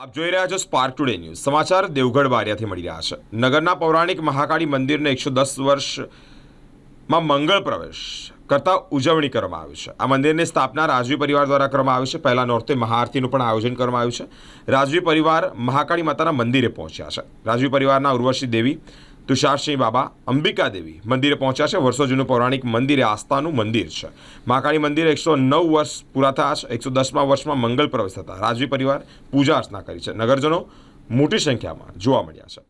આપ જોઈ રહ્યા છો સ્પાર્ક ટુડે ન્યૂઝ સમાચાર દેવગઢ બારિયાથી મળી રહ્યા છે. નગરના પૌરાણિક મહાકાળી મંદિરને એકસો દસ વર્ષમાં મંગળ પ્રવેશ કરતા ઉજવણી કરવામાં આવી છે. આ મંદિરની સ્થાપના રાજવી પરિવાર દ્વારા કરવામાં આવી છે. પહેલા નોર્તે મહાઆરતીનું પણ આયોજન કરવામાં આવ્યું છે. રાજવી પરિવાર મહાકાળી માતાના મંદિરે પહોંચ્યા છે. રાજવી પરિવારના ઉર્વશી દેવી તુષારસિંહ બાબા, અંબિકા દેવી મંદિરે પહોંચ્યા છે. વર્ષો જૂનું પૌરાણિક મંદિર એ આસ્થાનું મંદિર છે. મહાકાળી મંદિર એકસો નવ વર્ષ પૂરા થયા છે. એકસો દસમા વર્ષમાં મંગલ પ્રવેશ થતા રાજવી પરિવાર પૂજા અર્ચના કરી છે. નગરજનો મોટી સંખ્યામાં જોવા મળ્યા છે.